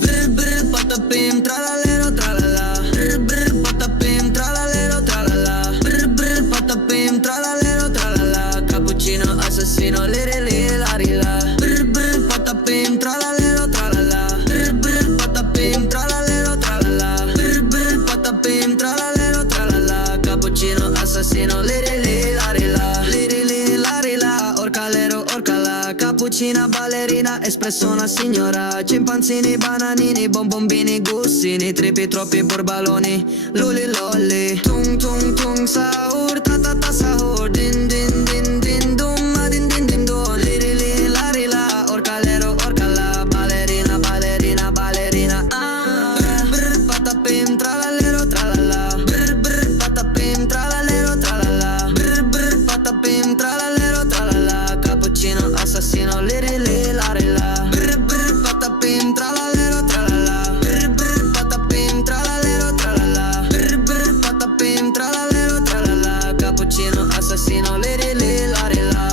Brr brr patapim tralalero tralala. Brr brr patapim tralalero tralala. Brr brr patapim tralalero tralala. Cappuccino assassino liri li lari la. Brr brr patapim tralalero tralala. Brr brr patapim tralalero tralala. Brr brr patapim tralalero tralala. Cappuccino assassino liri li lari la. Liri li lari la. Orcalero orcala. Cappuccina ballerina, espresso una signora. Cimpanzini, bananini, bonbombini, gussini. Tripi, troppi borbaloni, luli lolli. Tung tung tung sahur, ta ta ta sahur. Din din din din dum, ma din din din dum. Liri li lari la, orcalero orcala. Ballerina, ballerina, ballerina. Ah. Brr brr patapim tralalero tralala. Brr brr patapim tralalero tralala. Brr brr patapim tralalero tralala. Cappuccino assassino liri li lari la. Brr brr patapim tralalero tralala. Brr brr patapim tralalero tralala. Brr brr patapim tralalero tralala. Cappuccino assassino liri li lari la.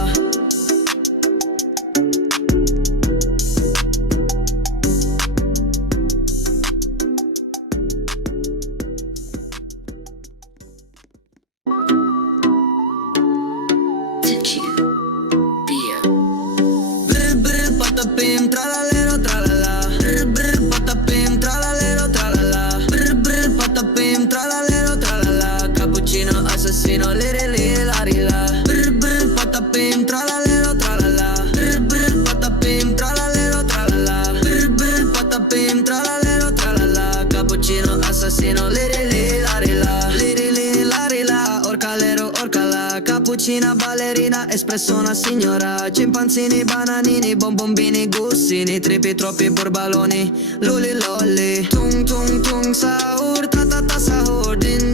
Brr brr patapim tralalero tralala. Brr brr patapim tralalero tralala. Brr brr patapim tralalero tralala. Cappuccino assassino liri li lari la. Brr brr patapim tralalero tralala. Brr brr patapim tralalero tralala. Brr brr patapim tralalero tralala. Cappuccino assassino liri li lari la. Liri li lari la. Orcalero orcala. Cappuccina ballerina, espresso una signora. Cimpanzini, bananini, bonbombini, gussini. Tripi, troppi borbaloni, luli lolli. Tung tung tung sahur, ta ta ta sahur. Din